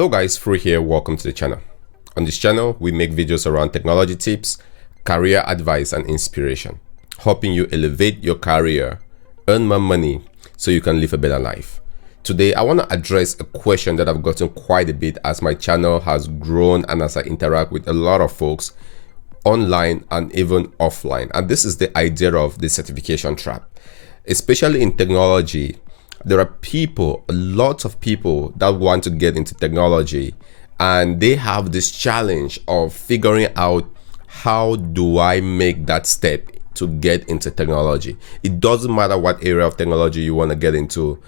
Hello guys, Free here, welcome to the channel. On this channel, we make videos around technology tips, career advice and inspiration, helping you elevate your career, earn more money so you can live a better life. Today, I want to address a question that I've gotten quite a bit as my channel has grown and as I interact with a lot of folks online and even offline. And this is the idea of the certification trap. Especially in technology, there are people, a lot of people that want to get into technology, and they have this challenge of figuring out, how do I make that step to get into technology? It doesn't matter what area of technology you want to get into.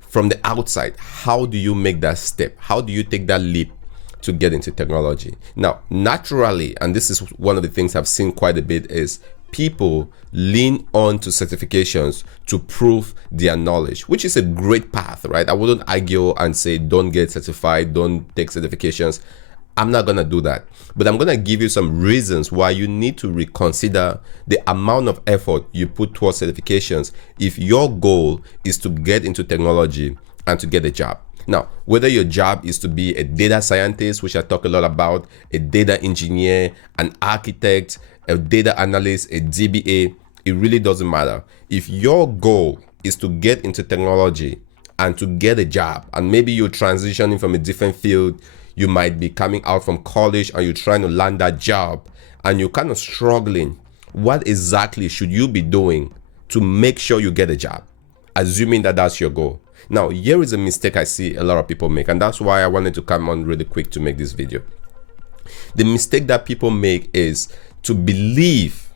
From the outside, how do you make that step? How do you take that leap to get into technology? Now, naturally, and this is one of the things I've seen quite a bit, is people lean on to certifications to prove their knowledge, which is a great path, right? I wouldn't argue and say don't get certified, don't take certifications. I'm not gonna do that, but I'm gonna give you some reasons why you need to reconsider the amount of effort you put towards certifications if your goal is to get into technology and to get a job. Now, whether your job is to be a data scientist, which I talk a lot about, a data engineer, an architect, a data analyst, a DBA, it really doesn't matter. If your goal is to get into technology and to get a job, and maybe you're transitioning from a different field, you might be coming out from college and you're trying to land that job and you're kind of struggling, what exactly should you be doing to make sure you get a job, assuming that that's your goal? Now, here is a mistake I see a lot of people make, and that's why I wanted to come on really quick to make this video. The mistake that people make is to believe,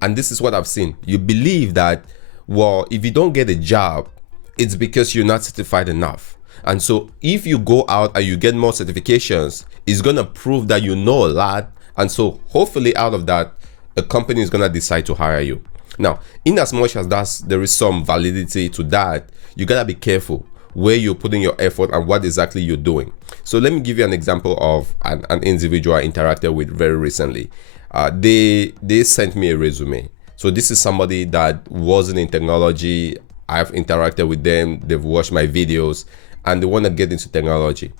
and this is what I've seen, you believe that, well, if you don't get a job, it's because you're not certified enough. And so if you go out and you get more certifications, it's going to prove that you know a lot. And so hopefully out of that, a company is going to decide to hire you. Now, in as much as there is some validity to that, you got to be careful where you're putting your effort and what exactly you're doing. So let me give you an example of an individual I interacted with very recently. They sent me a resume. So this is somebody that wasn't in technology. I've interacted with them. They've watched my videos and they want to get into technology.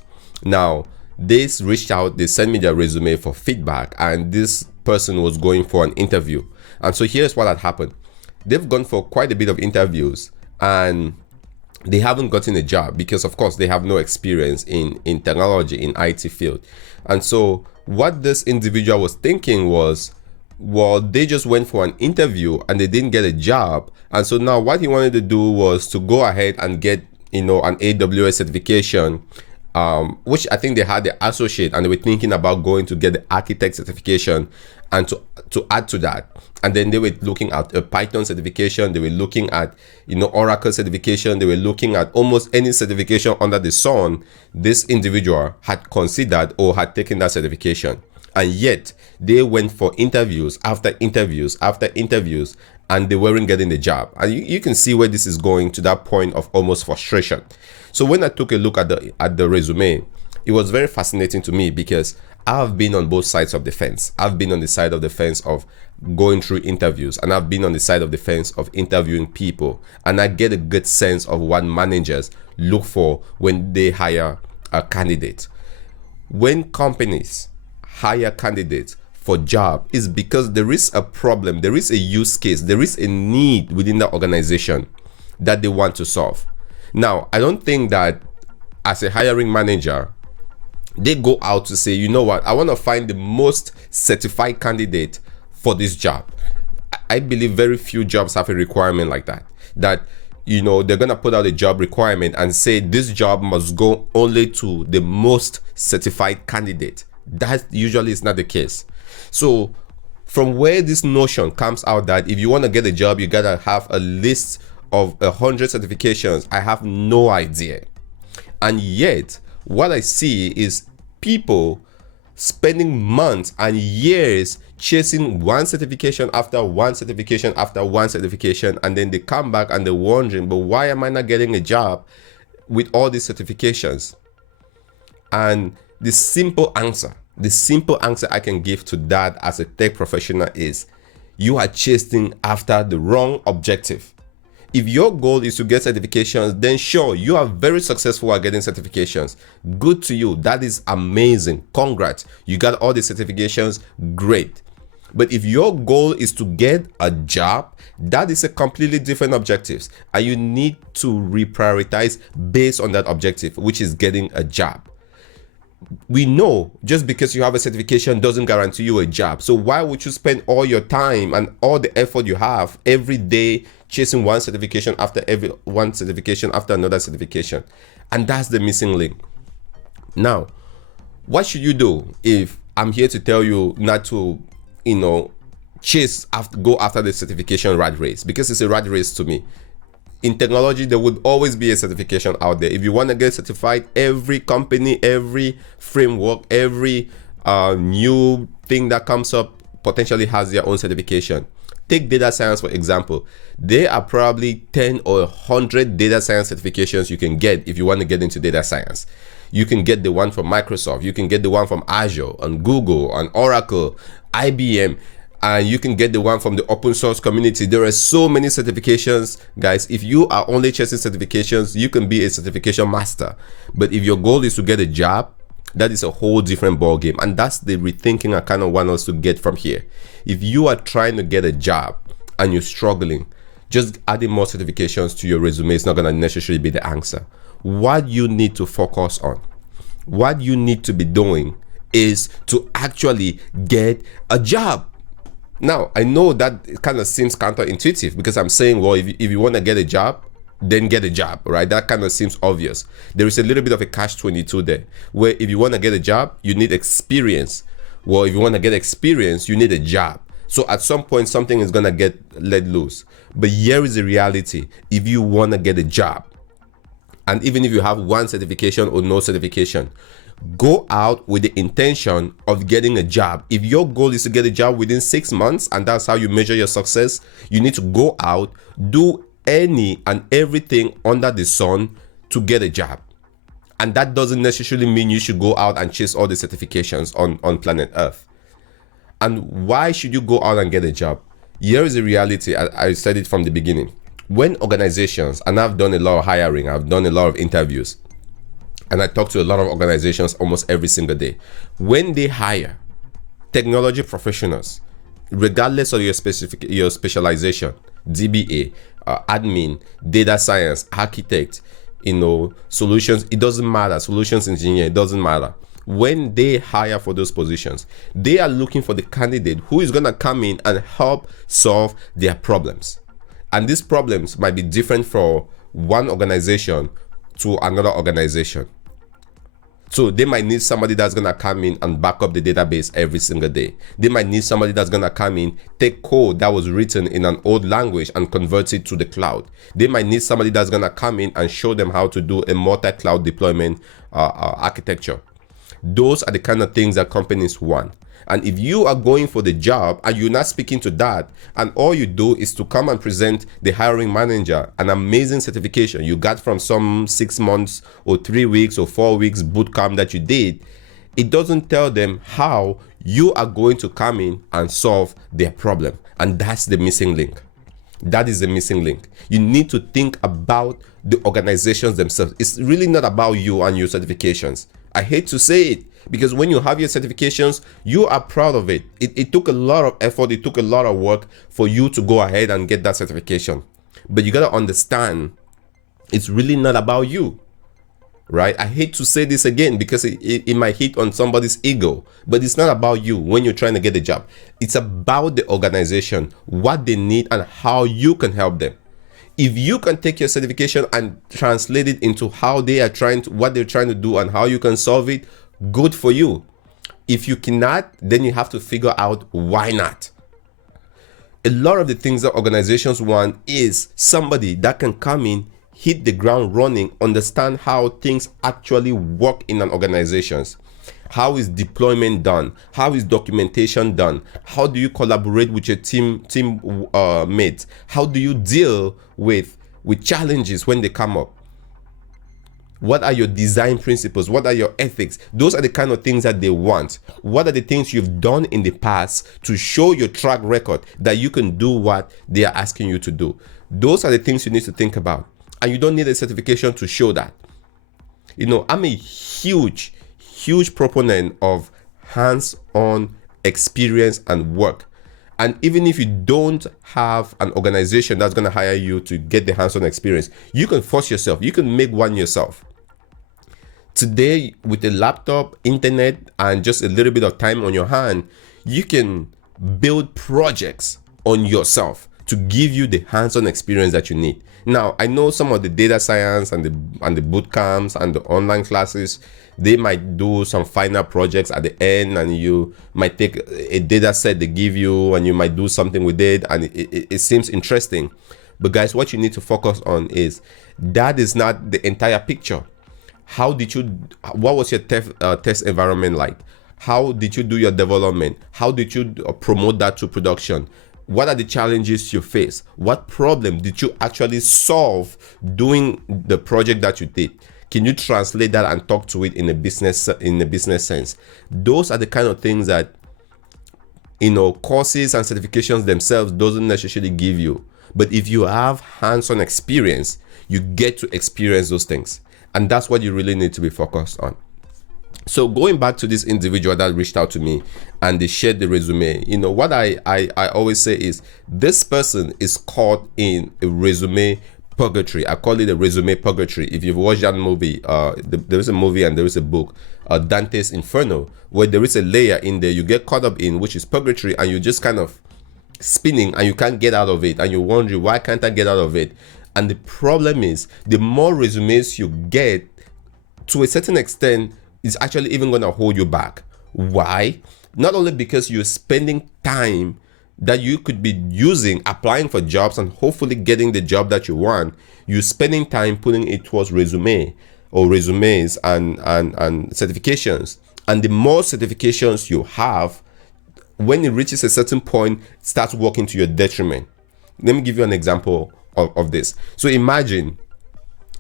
Now, they reached out, they sent me their resume for feedback, and this person was going for an interview. And so here's what had happened. They've gone for quite a bit of interviews and they haven't gotten a job because, of course, they have no experience in technology, in IT field. And so what this individual was thinking was, well, they just went for an interview and they didn't get a job. And so now what he wanted to do was to go ahead and get, an AWS certification, which I think they had the associate, and they were thinking about going to get the architect certification and to add to that. And then they were looking at a Python certification, they were looking at Oracle certification, they were looking at almost any certification under the sun. This individual had considered or had taken that certification, and yet they went for interviews after interviews after interviews, and they weren't getting the job. And you can see where this is going, to that point of almost frustration. So when I took a look at the resume, it was very fascinating to me because I've been on both sides of the fence. I've been on the side of the fence of going through interviews, and I've been on the side of the fence of interviewing people, and I get a good sense of what managers look for when they hire a candidate. When companies hire candidates for job, is because there is a problem, there is a use case, there is a need within the organization that they want to solve. Now, I don't think that as a hiring manager, they go out to say, you know what, I want to find the most certified candidate for this job. I believe very few jobs have a requirement like that, they're going to put out a job requirement and say this job must go only to the most certified candidate. That usually is not the case. So from where this notion comes out that if you want to get a job, you got to have a list of 100 certifications, I have no idea. And yet what I see is people spending months and years chasing one certification after one certification after one certification, and then they come back and they're wondering, but why am I not getting a job with all these certifications? And the simple answer I can give to that as a tech professional is, you are chasing after the wrong objective. If your goal is to get certifications, then sure, you are very successful at getting certifications. Good to you. That is amazing. Congrats. You got all the certifications. Great. But if your goal is to get a job, that is a completely different objective. And you need to reprioritize based on that objective, which is getting a job. We know just because you have a certification doesn't guarantee you a job. So why would you spend all your time and all the effort you have every day chasing one certification after another certification? And that's the missing link. Now, what should you do if I'm here to tell you not to, go after the certification rat race? Because it's a rat race to me. In technology, there would always be a certification out there. If you want to get certified, every company, every framework, every new thing that comes up potentially has their own certification. Take data science, for example. There are probably 10 or 100 data science certifications you can get if you want to get into data science. You can get the one from Microsoft. You can get the one from Azure, and Google, and Oracle, IBM. And you can get the one from the open source community. There are so many certifications, guys. If you are only chasing certifications, you can be a certification master. But if your goal is to get a job, that is a whole different ball game. And that's the rethinking I kind of want us to get from here. If you are trying to get a job and you're struggling, just adding more certifications to your resume is not going to necessarily be the answer. What you need to focus on, what you need to be doing, is to actually get a job. Now, I know that it kind of seems counterintuitive because I'm saying, well, if you want to get a job, then get a job, right? That kind of seems obvious. There is a little bit of a catch-22 there, where if you want to get a job, you need experience. Well, if you want to get experience, you need a job. So at some point, something is going to get let loose. But here is the reality. If you want to get a job, and even if you have one certification or no certification, go out with the intention of getting a job. If your goal is to get a job within 6 months, and that's how you measure your success, you need to go out, do any and everything under the sun to get a job. And that doesn't necessarily mean you should go out and chase all the certifications on planet Earth. And why should you go out and get a job? Here is the reality. I said it from the beginning. When organizations, and I've done a lot of hiring, I've done a lot of interviews, and I talk to a lot of organizations almost every single day. When they hire technology professionals, regardless of your specialization, DBA, admin, data science, architect, solutions, it doesn't matter. Solutions engineer, it doesn't matter. When they hire for those positions, they are looking for the candidate who is going to come in and help solve their problems. And these problems might be different for one organization to another organization. So they might need somebody that's going to come in and back up the database every single day. They might need somebody that's going to come in, take code that was written in an old language and convert it to the cloud. They might need somebody that's going to come in and show them how to do a multi-cloud deployment architecture. Those are the kind of things that companies want. And if you are going for the job and you're not speaking to that, and all you do is to come and present the hiring manager an amazing certification you got from some 6 months or 3 weeks or 4 weeks boot camp that you did, it doesn't tell them how you are going to come in and solve their problem. And that's the missing link. That is the missing link. You need to think about the organizations themselves. It's really not about you and your certifications. I hate to say it, because when you have your certifications, you are proud of it. It took a lot of effort. It took a lot of work for you to go ahead and get that certification. But you got to understand, it's really not about you, right? I hate to say this again because it might hit on somebody's ego, but it's not about you when you're trying to get a job. It's about the organization, what they need and how you can help them. If you can take your certification and translate it into how they are what they're trying to do and how you can solve it, good for you. If you cannot, then you have to figure out why not. A lot of the things that organizations want is somebody that can come in, hit the ground running, understand how things actually work in an organization. How is deployment done? How is documentation done? How do you collaborate with your team mates? How do you deal with challenges when they come up? What are your design principles? What are your ethics? Those are the kind of things that they want. What are the things you've done in the past to show your track record that you can do what they are asking you to do? Those are the things you need to think about. And you don't need a certification to show that. I'm a huge proponent of hands-on experience and work. And even if you don't have an organization that's going to hire you to get the hands-on experience, you can force yourself. You can make one yourself. Today, with a laptop, internet, and just a little bit of time on your hand, you can build projects on yourself to give you the hands-on experience that you need. Now, I know some of the data science and the boot camps and the online classes, they might do some final projects at the end, and you might take a data set they give you and you might do something with it, and it seems interesting. But guys, what you need to focus on is that is not the entire picture. What was your test environment like? How did you do your development? How did you promote that to production? What are the challenges you face? What problem did you actually solve doing the project that you did? Can you translate that and talk to it in a business sense? Those are the kind of things that courses and certifications themselves doesn't necessarily give you. But if you have hands-on experience, you get to experience those things. And that's what you really need to be focused on. So going back to this individual that reached out to me and they shared the resume, what I always say is this person is caught in a resume purgatory. I call it a resume purgatory. If you've watched that movie, there is a movie and there is a book, Dante's Inferno, where there is a layer in there you get caught up in, which is purgatory, and you're just kind of spinning and you can't get out of it, and you're wondering, why can't I get out of it? And the problem is, the more resumes you get, to a certain extent, is actually even going to hold you back. Why? Not only because you're spending time that you could be using applying for jobs and hopefully getting the job that you want, you're spending time putting it towards resumes and certifications. And the more certifications you have, when it reaches a certain point, it starts working to your detriment. Let me give you an example of this. So imagine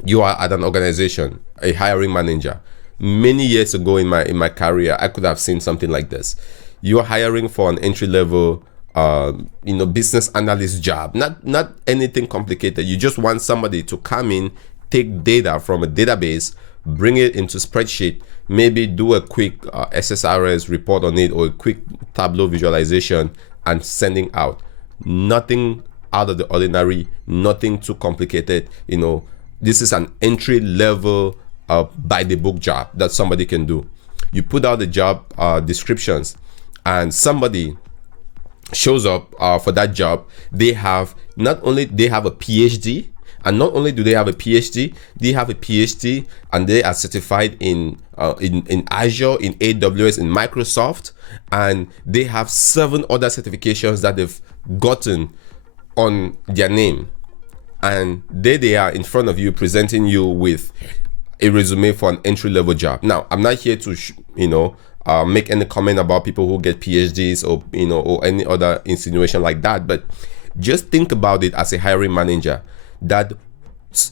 you are at an organization, a hiring manager. Many years ago in my career, I could have seen something like this. You're hiring for an entry-level business analyst job, not anything complicated. You just want somebody to come in, take data from a database, bring it into spreadsheet, maybe do a quick SSRS report on it or a quick Tableau visualization and sending out. Nothing out of the ordinary, nothing too complicated. This is an entry level by the book job that somebody can do. You put out the job descriptions and somebody shows up for that job. They have a PhD, and not only do they have a PhD, they have a PhD and they are certified in Azure, in AWS, in Microsoft, and they have 7 other certifications that they've gotten on their name. And there they are in front of you, presenting you with a resume for an entry-level job. Now, I'm not here to make any comment about people who get PhDs or any other insinuation like that, but just think about it as a hiring manager. Wouldn't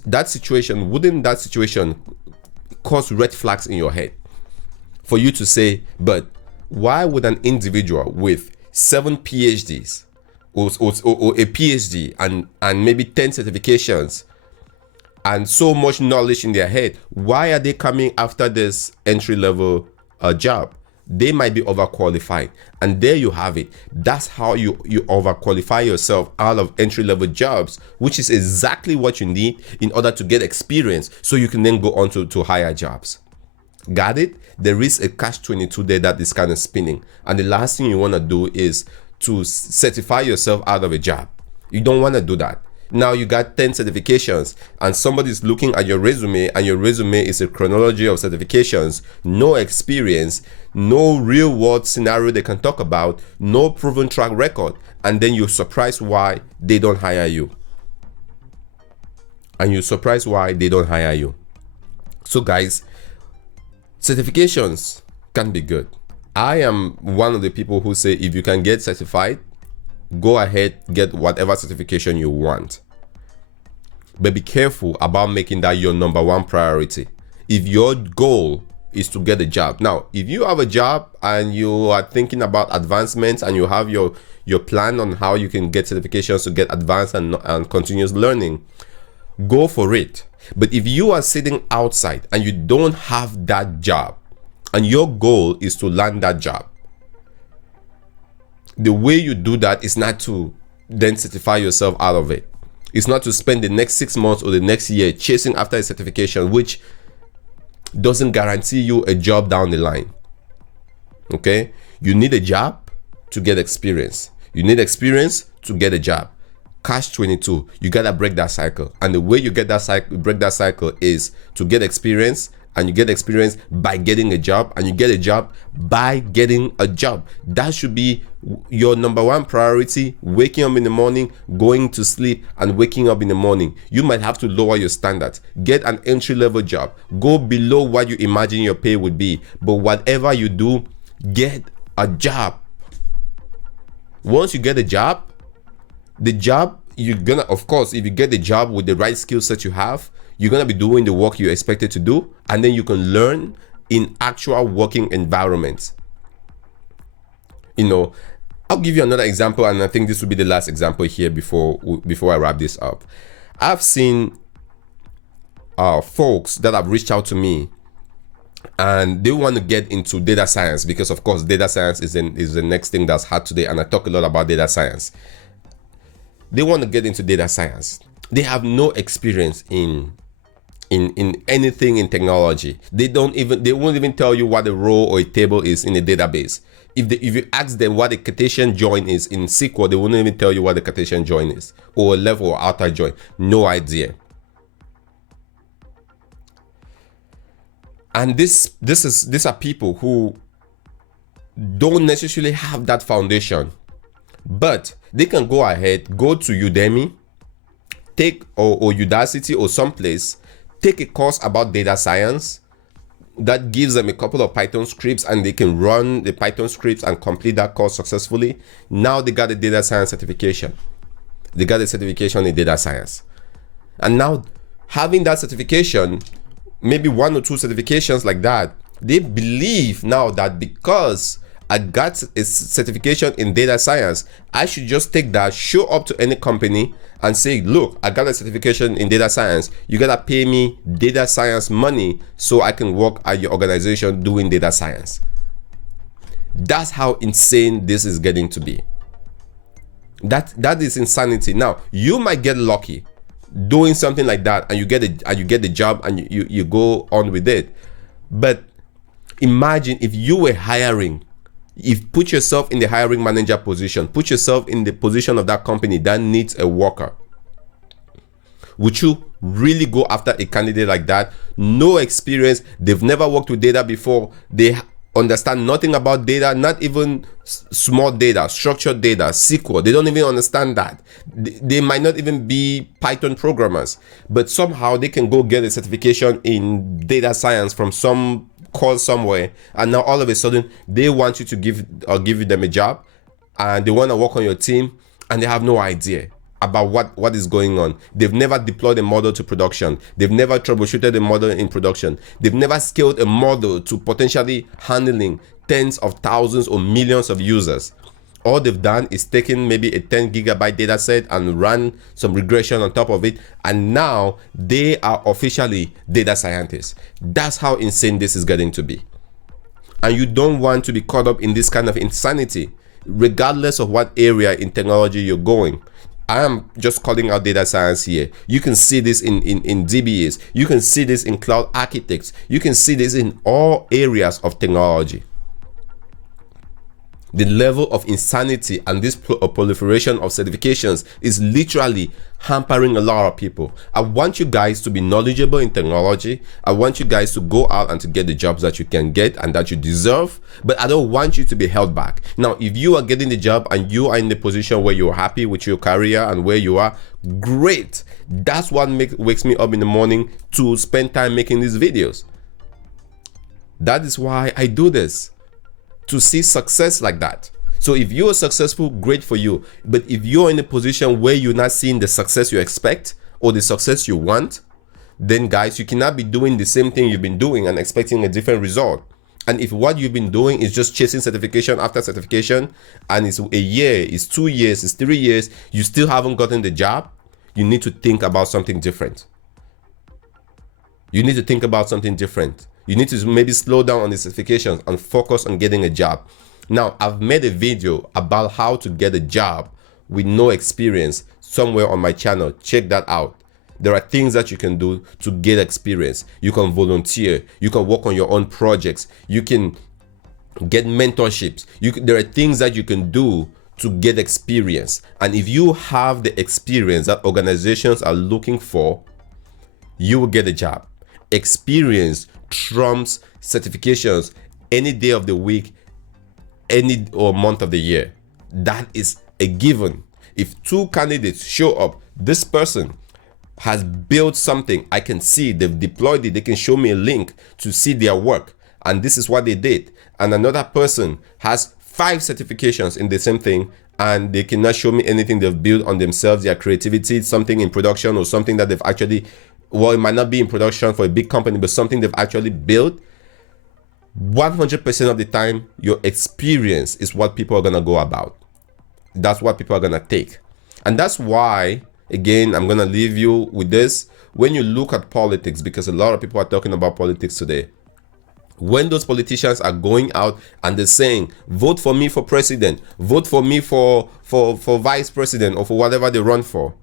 that situation cause red flags in your head for you to say, but why would an individual with 7 PhDs or a PhD and maybe 10 certifications and so much knowledge in their head, why are they coming after this entry-level job? They might be overqualified. And there you have it. That's how you overqualify yourself out of entry-level jobs, which is exactly what you need in order to get experience so you can then go on to higher jobs. Got it? There is a catch-22 there that is kind of spinning. And the last thing you want to do is to certify yourself out of a job. You don't want to do that. Now you got 10 certifications and somebody's looking at your resume, and your resume is a chronology of certifications, no experience, no real world scenario they can talk about, no proven track record, and then you're surprised why they don't hire you. So guys, certifications can be good. I am one of the people who say if you can get certified, go ahead, get whatever certification you want. But be careful about making that your number one priority. If your goal is to get a job. Now, if you have a job and you are thinking about advancements and you have your plan on how you can get certifications to get advanced and continuous learning, go for it. But if you are sitting outside and you don't have that job and your goal is to land that job, the way you do that is not to then certify yourself out of it. It's not to spend the next 6 months or the next year chasing after a certification, which doesn't guarantee you a job down the line. Okay? You need a job to get experience. You need experience to get a job. Catch 22. You gotta break that cycle. And the way you get that cycle, break that cycle, is to get experience. And you get experience by getting a job, and you get a job by getting a job. That should be your number one priority. Waking up in the morning, going to sleep, and waking up in the morning. You might have to lower your standards. Get an entry-level job. Go below what you imagine your pay would be. But whatever you do, get a job. Once you get a job, the job, you're gonna, of course, if you get the job with the right skill set you have, you're going to be doing the work you're expected to do, and then you can learn in actual working environments. You know, I'll give you another example, and I think this will be the last example here before I wrap this up. I've seen folks that have reached out to me, and they want to get into data science because, of course, data science is the next thing that's hot today, and I talk a lot about data science. They want to get into data science. They have no experience in anything in technology. They won't even tell you what a row or a table is in a database. If you ask them what a Cartesian join is in SQL, they won't even tell you what a Cartesian join is, or a left or outer join. No idea. And these are people who don't necessarily have that foundation, but they can go ahead, go to Udemy, take or Udacity or someplace, take a course about data science that gives them a couple of Python scripts, and they can run the Python scripts and complete that course successfully. Now they got a data science certification. They got a certification in data science. And now having that certification, maybe 1 or 2 certifications like that, they believe now that because I got a certification in data science, I should just take that, show up to any company and say, look, I got a certification in data science. You gotta pay me data science money so I can work at your organization doing data science. That's how insane this is getting to be. That is insanity. Now, you might get lucky doing something like that, and you get the job, and you go on with it. But imagine if you were hiring. If put yourself in the hiring manager position, put yourself in the position of that company that needs a worker. Would you really go after a candidate like that? No experience. They've never worked with data before. They understand nothing about data, not even small data, structured data, SQL. They don't even understand that. They might not even be Python programmers, but somehow they can go get a certification in data science from some course somewhere, and now all of a sudden they want you to give them a job, and they want to work on your team, and they have no idea about what is going on. They've never deployed a model to production. They've never troubleshooted a model in production. They've never scaled a model to potentially handling tens of thousands or millions of users. All they've done is taken maybe a 10 gigabyte data set and run some regression on top of it, and now they are officially data scientists. That's how insane this is getting to be. And you don't want to be caught up in this kind of insanity, regardless of what area in technology you're going. I am just calling out data science here. You can see this in DBAs. You can see this in cloud architects. You can see this in all areas of technology. The level of insanity and this proliferation of certifications is literally hampering a lot of people. I want you guys to be knowledgeable in technology. I want you guys to go out and to get the jobs that you can get and that you deserve, but I don't want you to be held back. Now, if you are getting the job and you are in the position where you're happy with your career and where you are, great. That's what wakes me up in the morning to spend time making these videos. That is why I do this, to see success like that. So if you're successful, great for you. But if you're in a position where you're not seeing the success you expect or the success you want, then guys, you cannot be doing the same thing you've been doing and expecting a different result. And if what you've been doing is just chasing certification after certification, and it's a year, it's 2 years, it's 3 years, you still haven't gotten the job, you need to think about something different. You need to think about something different. You need to maybe slow down on the certifications and focus on getting a job. Now, I've made a video about how to get a job with no experience somewhere on my channel. Check that out. There are things that you can do to get experience. You can volunteer. You can work on your own projects. You can get mentorships. There are things that you can do to get experience. And if you have the experience that organizations are looking for, you will get a job. Experience trumps certifications any day of the week, any or month of the year. That is a given. If 2 candidates show up, this person has built something, I can see they've deployed it, they can show me a link to see their work, and this is what they did. And another person has 5 certifications in the same thing, and they cannot show me anything they've built on themselves, their creativity, something in production, or something that they've actually, well, it might not be in production for a big company, but something they've actually built. 100% of the time, your experience is what people are gonna go about. That's what people are gonna take. And that's why, again, I'm gonna leave you with this. When you look at politics, because a lot of people are talking about politics today, when those politicians are going out and they're saying, vote for me for president, vote for me for vice president, or for whatever they run for,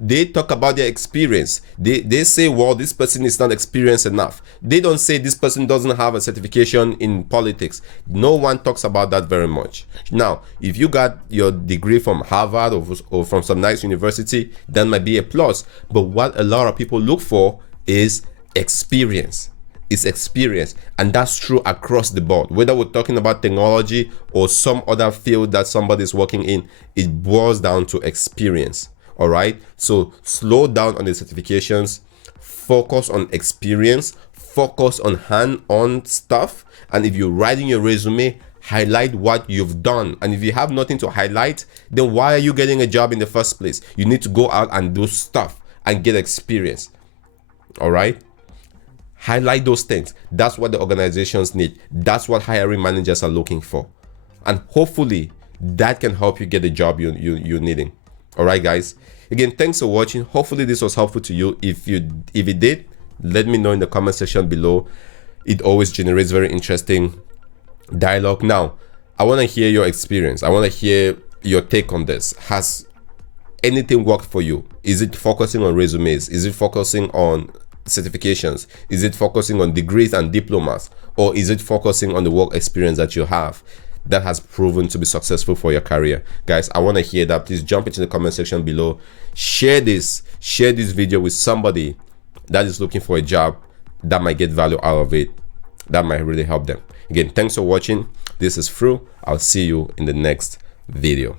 they talk about their experience. They say, well, this person is not experienced enough. They don't say this person doesn't have a certification in politics. No one talks about that very much. Now, if you got your degree from Harvard or from some nice university, that might be a plus. But what a lot of people look for is experience. It's experience. And that's true across the board. Whether we're talking about technology or some other field that somebody's working in, it boils down to experience. All right, so slow down on the certifications, focus on experience, focus on hand-on stuff. And if you're writing your resume, highlight what you've done. And if you have nothing to highlight, then why are you getting a job in the first place? You need to go out and do stuff and get experience. All right, highlight those things. That's what the organizations need. That's what hiring managers are looking for. And hopefully that can help you get the job you're needing. All right, guys. Again, thanks for watching. Hopefully this was helpful to you. If it did, let me know in the comment section below. It always generates very interesting dialogue. Now, I want to hear your experience. I want to hear your take on this. Has anything worked for you? Is it focusing on resumes? Is it focusing on certifications? Is it focusing on degrees and diplomas? Or is it focusing on the work experience that you have that has proven to be successful for your career? Guys, I want to hear that. Please jump into the comment section below. Share this video with somebody that is looking for a job that might get value out of it, that might really help them. Again, thanks for watching. This is Thru. I'll see you in the next video.